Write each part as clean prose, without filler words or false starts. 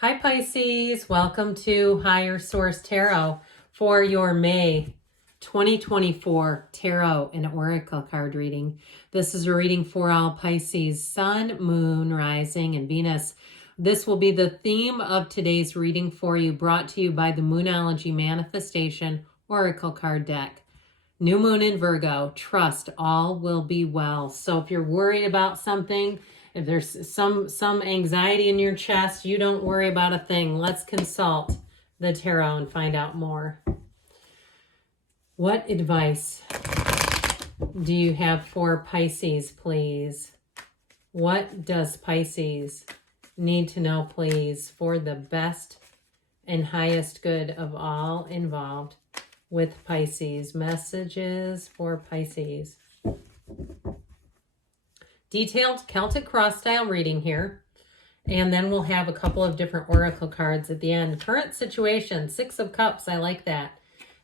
Hi Pisces, welcome to Higher Source Tarot for your May 2024 Tarot and Oracle card reading. This is a reading for all Pisces, Sun, Moon, Rising, and Venus. This will be the theme of today's reading for you, brought to you by the Moonology Manifestation Oracle card deck. New Moon in Virgo, trust all will be well. So if you're worried about something, if there's some anxiety in your chest, you don't worry about a thing. Let's consult the tarot and find out more. What advice do you have for Pisces, please? What does Pisces need to know, please, for the best and highest good of all involved with Pisces? Messages for Pisces. Detailed Celtic cross style reading here. And then we'll have a couple of different oracle cards at the end. Current situation, Six of Cups. I like that.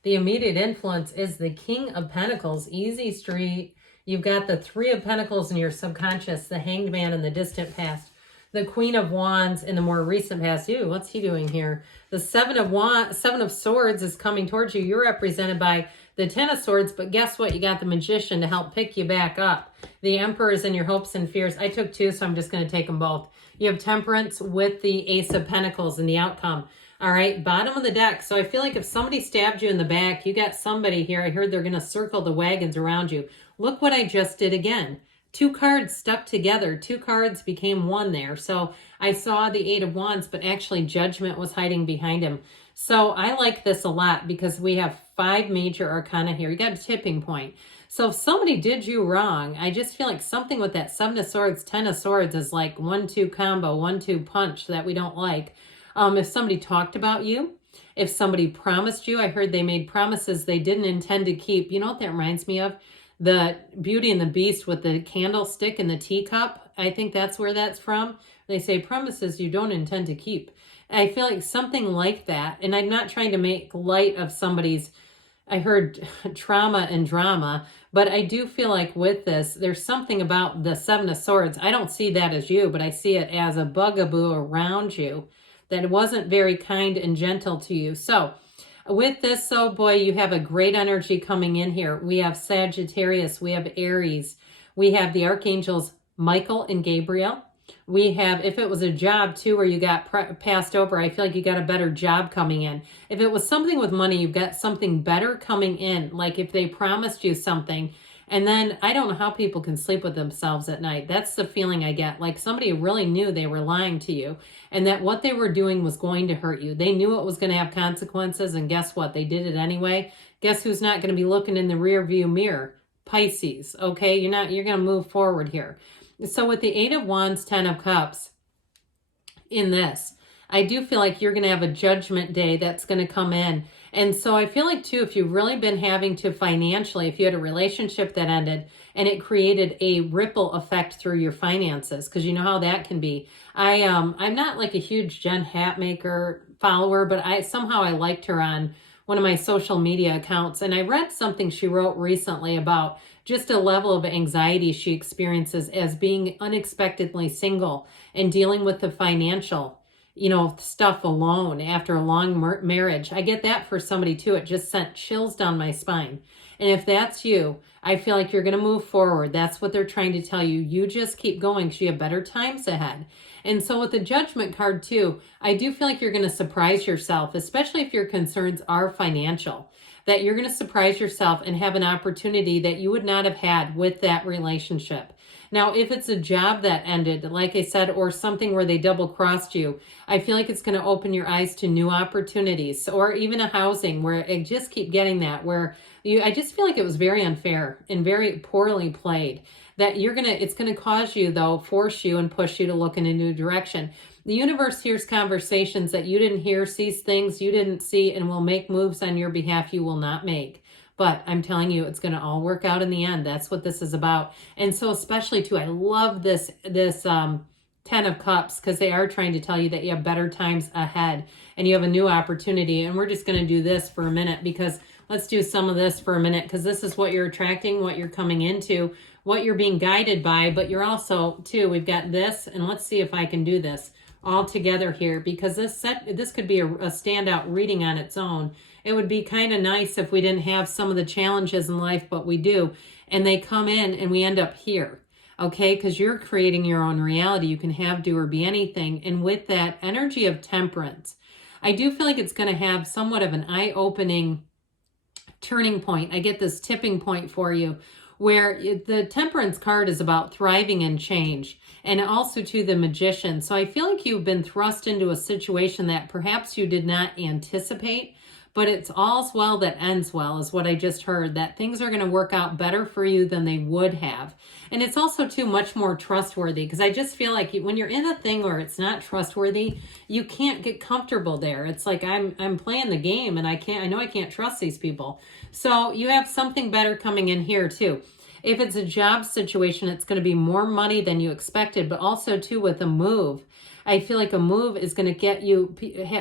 The immediate influence is the King of Pentacles, easy street. You've got the Three of Pentacles in your subconscious, the Hanged Man in the distant past, the Queen of Wands in the more recent past. Ew, what's he doing here? The Seven of Swords is coming towards you. You're represented by the Ten of Swords, but guess what? You got the Magician to help pick you back up. The Emperor is in your hopes and fears. I took two, so I'm just going to take them both. You have Temperance with the Ace of Pentacles in the outcome. All right, bottom of the deck. So I feel like if somebody stabbed you in the back, you got somebody here. I heard they're going to circle the wagons around you. Look what I just did again. Two cards stuck together. Two cards became one there. So I saw the Eight of Wands, but actually Judgment was hiding behind him. So I like this a lot because we have 5 major arcana here. You got a tipping point. So if somebody did you wrong, I just feel like something with that Seven of Swords, Ten of Swords is like 1-2 combo, 1-2 punch that we don't like. If somebody talked about you, if somebody promised you, I heard they made promises they didn't intend to keep. You know what that reminds me of? The Beauty and the Beast with the candlestick and the teacup. I think that's where that's from. They say promises you don't intend to keep. I feel like something like that. And I'm not trying to make light of somebody's, I heard trauma and drama, but I do feel like with this, there's something about the Seven of Swords. I don't see that as you, but I see it as a bugaboo around you that wasn't very kind and gentle to you. So with this, oh boy, you have a great energy coming in here. We have Sagittarius, we have Aries, we have the archangels Michael and Gabriel. We have, if it was a job too where you got passed over, I feel like you got a better job coming in. If it was something with money, you've got something better coming in. Like if they promised you something, and then I don't know how people can sleep with themselves at night. That's the feeling I get. Like somebody really knew they were lying to you and that what they were doing was going to hurt you. They knew it was going to have consequences, and guess what? They did it anyway. Guess who's not going to be looking in the rear view mirror? Pisces, okay? You're going to move forward here. So with the Eight of Wands, Ten of Cups in this, I do feel like you're going to have a judgment day that's going to come in. And so I feel like too, if you've really been having to financially, if you had a relationship that ended and it created a ripple effect through your finances, because you know how that can be. I'm not like a huge Jen Hatmaker follower, but I liked her on one of my social media accounts. And I read something she wrote recently about just a level of anxiety she experiences as being unexpectedly single and dealing with the financial, stuff alone after a long marriage. I get that for somebody too. It just sent chills down my spine. And if that's you, I feel like you're going to move forward. That's what they're trying to tell you. You just keep going because you have better times ahead. And so with the Judgment card too, I do feel like you're going to surprise yourself, especially if your concerns are financial, that you're going to surprise yourself and have an opportunity that you would not have had with that relationship. Now, if it's a job that ended, like I said, or something where they double-crossed you, I feel like it's going to open your eyes to new opportunities, or even a housing where I just keep getting that, where I just feel like it was very unfair and very poorly played. That it's going to cause you, though, force you and push you to look in a new direction. The universe hears conversations that you didn't hear, sees things you didn't see, and will make moves on your behalf you will not make. But I'm telling you, it's going to all work out in the end. That's what this is about. And so especially too, I love this Ten of Cups, because they are trying to tell you that you have better times ahead and you have a new opportunity. And we're just going to do this for a minute, because let's do some of this for a minute, because this is what you're attracting, what you're coming into, what you're being guided by. But you're also too, we've got this, and let's see if I can do this. all together here, because this could be a standout reading on its own. It would be kind of nice if we didn't have some of the challenges in life, but we do. And they come in and we end up here. Okay, because you're creating your own reality. You can have, do, or be anything. And with that energy of temperance, I do feel like it's going to have somewhat of an eye-opening turning point. I get this tipping point for you, where the temperance card is about thriving and change, and also to the magician. So I feel like you've been thrust into a situation that perhaps you did not anticipate, but it's all's well that ends well, is what I just heard, that things are going to work out better for you than they would have. And it's also too much more trustworthy, because I just feel like when you're in a thing where it's not trustworthy, you can't get comfortable there. It's like I'm playing the game and I know I can't trust these people. So you have something better coming in here too. If it's a job situation, it's going to be more money than you expected, but also too with a move. I feel like a move is going to get you,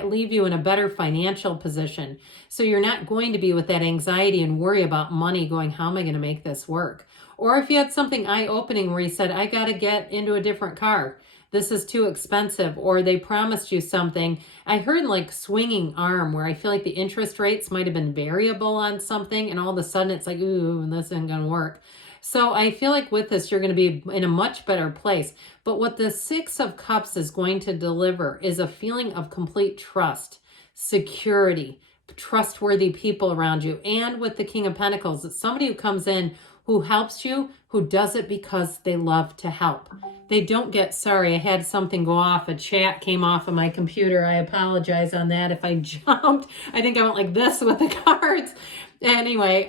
leave you in a better financial position. So you're not going to be with that anxiety and worry about money going, how am I going to make this work? Or if you had something eye-opening where you said, I got to get into a different car. This is too expensive. Or they promised you something. I heard like swinging arm, where I feel like the interest rates might have been variable on something. And all of a sudden it's like, ooh, this isn't going to work. So I feel like with this, you're going to be in a much better place. But what the Six of Cups is going to deliver is a feeling of complete trust, security, trustworthy people around you. And with the King of Pentacles, it's somebody who comes in, who helps you, who does it because they love to help. They don't get, sorry, I had something go off. A chat came off of my computer. I apologize on that if I jumped. I think I went like this with the cards. Anyway,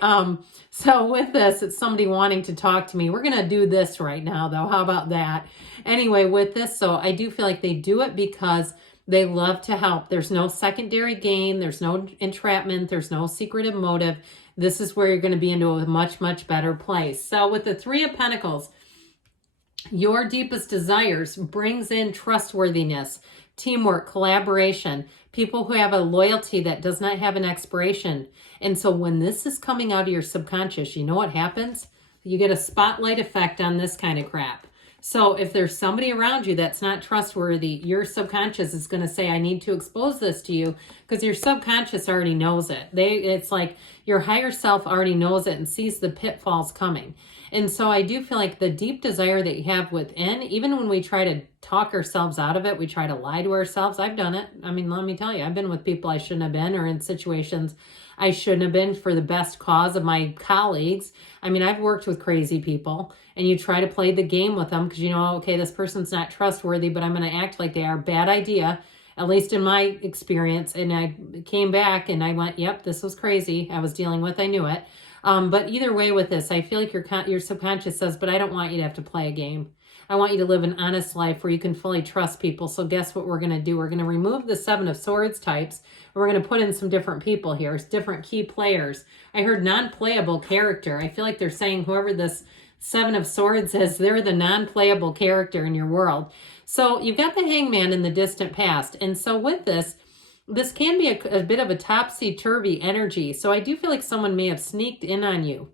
so with this, it's somebody wanting to talk to me. We're going to do this right now, though. How about that? Anyway, with this, so I do feel like they do it because they love to help. There's no secondary gain. There's no entrapment. There's no secretive motive. This is where you're going to be into a much, much better place. So with the Three of Pentacles, your deepest desires brings in trustworthiness, teamwork, collaboration, people who have a loyalty that does not have an expiration. And so when this is coming out of your subconscious, you know what happens? You get a spotlight effect on this kind of crap. So if there's somebody around you that's not trustworthy, your subconscious is going to say, I need to expose this to you, because your subconscious already knows it. It's like your higher self already knows it and sees the pitfalls coming. And so I do feel like the deep desire that you have within, even when we try to talk ourselves out of it, we try to lie to ourselves. I've done it. I mean, let me tell you, I've been with people I shouldn't have been, or in situations I shouldn't have been for the best cause of my colleagues. I mean, I've worked with crazy people, and you try to play the game with them because you know, okay, this person's not trustworthy, but I'm going to act like they are. Bad idea, at least in my experience. And I came back and I went, yep, this was crazy. I was dealing with, I knew it. But either way with this, I feel like your subconscious says, but I don't want you to have to play a game. I want you to live an honest life where you can fully trust people. So guess what we're going to do? We're going to remove the Seven of Swords types. And we're going to put in some different people here, different key players. I heard non-playable character. I feel like they're saying whoever this Seven of Swords is, they're the non-playable character in your world. So you've got the Hangman in the distant past. And so with this can be a bit of a topsy-turvy energy. So I do feel like someone may have sneaked in on you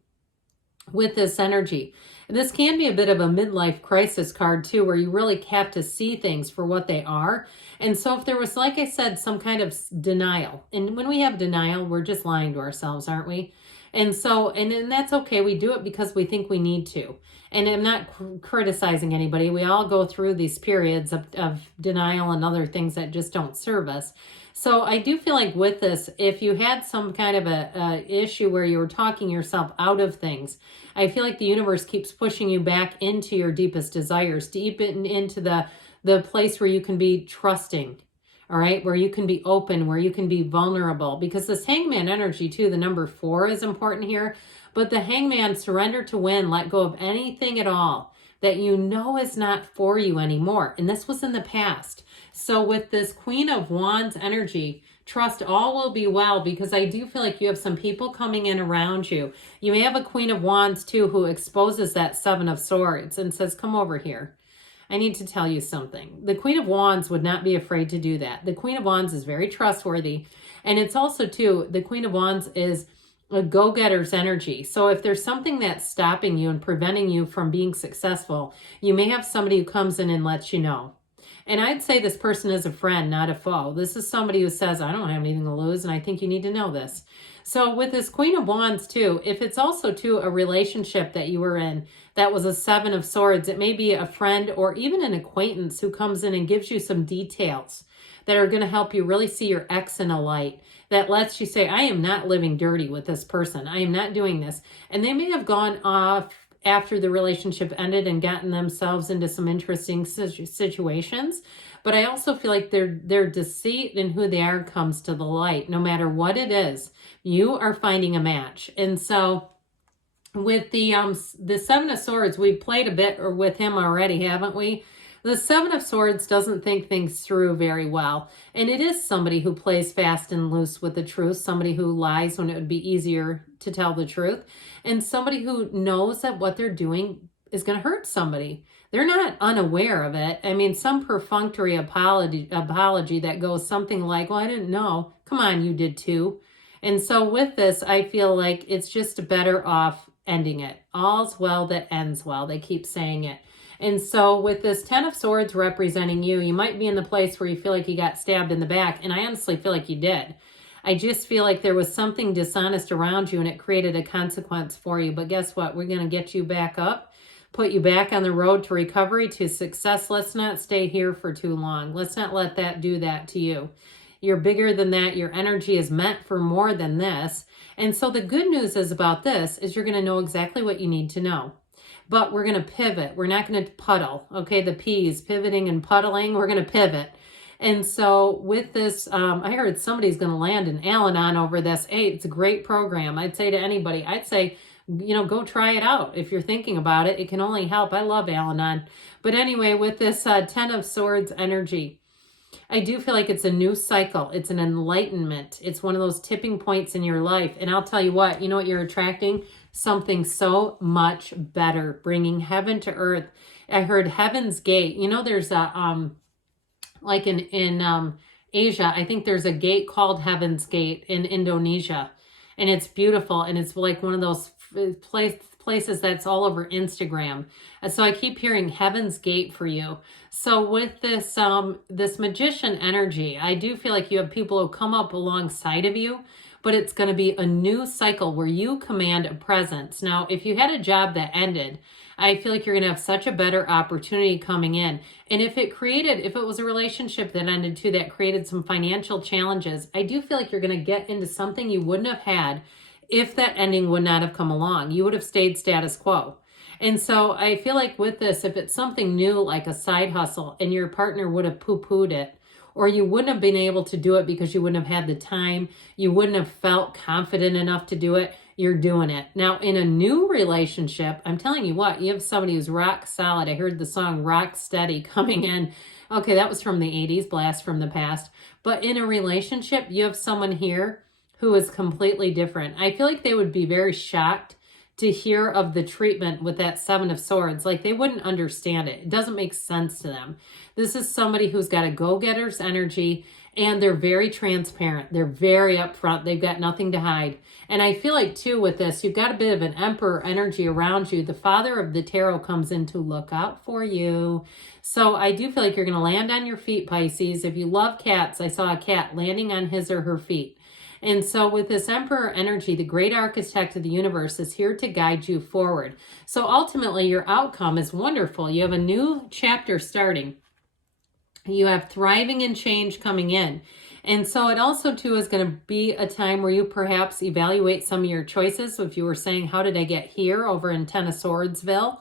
with this energy. This can be a bit of a midlife crisis card too, where you really have to see things for what they are. And so if there was, like I said, some kind of denial, and when we have denial, we're just lying to ourselves, aren't we? And so, and that's okay. We do it because we think we need to. And I'm not criticizing anybody. We all go through these periods of denial and other things that just don't serve us. So I do feel like with this, if you had some kind of a issue where you were talking yourself out of things, I feel like the universe keeps pushing you back into your deepest desires, deep into the place where you can be trusting, all right, where you can be open, where you can be vulnerable. Because this Hangman energy too, the number 4 is important here. But the Hangman, surrender to win, let go of anything at all that you know is not for you anymore. And this was in the past. So with this Queen of Wands energy, trust all will be well, because I do feel like you have some people coming in around you. You may have a Queen of Wands too who exposes that Seven of Swords and says, come over here. I need to tell you something. The Queen of Wands would not be afraid to do that. The Queen of Wands is very trustworthy. And it's also too, the Queen of Wands is a go-getter's energy. So if there's something that's stopping you and preventing you from being successful, you may have somebody who comes in and lets you know. And I'd say this person is a friend, not a foe. This is somebody who says, I don't have anything to lose, and I think you need to know this. So with this Queen of Wands too, if it's also too a relationship that you were in that was a Seven of Swords, it may be a friend or even an acquaintance who comes in and gives you some details that are going to help you really see your ex in a light, that lets you say, I am not living dirty with this person. I am not doing this. And they may have gone off after the relationship ended and gotten themselves into some interesting situations. But I also feel like their deceit and who they are comes to the light. No matter what it is, you are finding a match. And so with the Seven of Swords, we played a bit with him already, haven't we? The Seven of Swords doesn't think things through very well. And it is somebody who plays fast and loose with the truth, somebody who lies when it would be easier to tell the truth, and somebody who knows that what they're doing is going to hurt somebody. They're not unaware of it. I mean, some perfunctory apology that goes something like, well, I didn't know. Come on, you did too. And so with this, I feel like it's just better off ending it. All's well that ends well. They keep saying it. And so with this Ten of Swords representing you, you might be in the place where you feel like you got stabbed in the back. And I honestly feel like you did. I just feel like there was something dishonest around you and it created a consequence for you. But guess what? We're going to get you back up, put you back on the road to recovery, to success. Let's not stay here for too long. Let's not let that do that to you. You're bigger than that. Your energy is meant for more than this. And so the good news is about this is you're going to know exactly what you need to know. But we're going to pivot. We're not going to puddle. Okay, the P's, pivoting and puddling, we're going to pivot. And so with this, I heard somebody's going to land an Al-Anon over this. Hey, it's a great program. I'd say to anybody, I'd say, go try it out. If you're thinking about it, it can only help. I love Al-Anon. But anyway, with this Ten of Swords energy, I do feel like it's a new cycle. It's an enlightenment. It's one of those tipping points in your life. And I'll tell you what you're attracting? Something so much better, bringing heaven to earth. I heard Heaven's Gate. There's a, like in Asia, I think there's a gate called Heaven's Gate in Indonesia. And it's beautiful. And it's like one of those places that's all over Instagram. And so I keep hearing Heaven's Gate for you. So with this this magician energy, I do feel like you have people who come up alongside of you, but it's going to be a new cycle where you command a presence. Now, if you had a job that ended, I feel like you're going to have such a better opportunity coming in. And if it was a relationship that ended too, that created some financial challenges, I do feel like you're going to get into something you wouldn't have had if that ending would not have come along. You would have stayed status quo. And so I feel like with this, if it's something new, like a side hustle, and your partner would have poo-pooed it, or you wouldn't have been able to do it because you wouldn't have had the time, you wouldn't have felt confident enough to do it, you're doing it. Now, in a new relationship, I'm telling you what, you have somebody who's rock solid. I heard the song Rock Steady coming in. Okay, that was from the 80s, blast from the past. But in a relationship, you have someone here who is completely different. I feel like they would be very shocked to hear of the treatment with that Seven of Swords. Like they wouldn't understand it. It doesn't make sense to them. This is somebody who's got a go-getter's energy and they're very transparent. They're very upfront. They've got nothing to hide. And I feel like too with this, you've got a bit of an Emperor energy around you. The Father of the Tarot comes in to look out for you. So I do feel like you're going to land on your feet, Pisces. If you love cats, I saw a cat landing on his or her feet. And so with this Emperor energy, the great architect of the universe is here to guide you forward. So ultimately, your outcome is wonderful. You have a new chapter starting. You have thriving and change coming in. And so it also, too, is going to be a time where you perhaps evaluate some of your choices. So if you were saying, how did I get here over in Ten of Swordsville?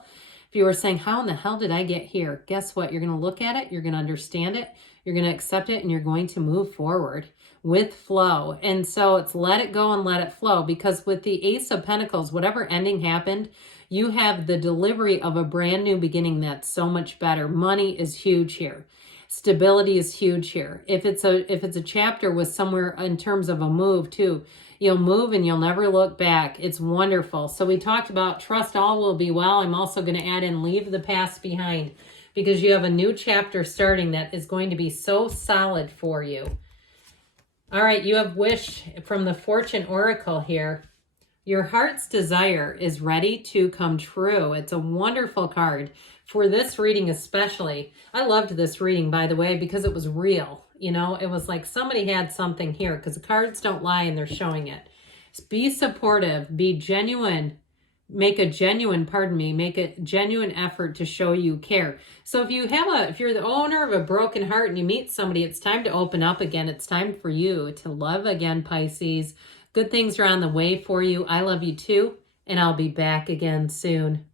If you were saying, how in the hell did I get here? Guess what? You're going to look at it. You're going to understand it. You're going to accept it. And you're going to move forward with flow. And so it's let it go and let it flow, because with the Ace of Pentacles, whatever ending happened, you have the delivery of a brand new beginning that's so much better. Money is huge here. Stability is huge here. If it's a chapter with somewhere in terms of a move too, you'll move and you'll never look back. It's wonderful. So we talked about trust all will be well. I'm also going to add in leave the past behind, because you have a new chapter starting that is going to be so solid for you. All right, you have wish from the Fortune Oracle here. Your heart's desire is ready to come true. It's a wonderful card For this reading especially, I loved this reading, by the way, because it was real. You know, it was like somebody had something here, because the cards don't lie and they're showing it. Be supportive, be genuine, make a genuine effort to show you care. So if you're the owner of a broken heart and you meet somebody, it's time to open up again. It's time for you to love again, Pisces. Good things are on the way for you. I love you too, and I'll be back again soon.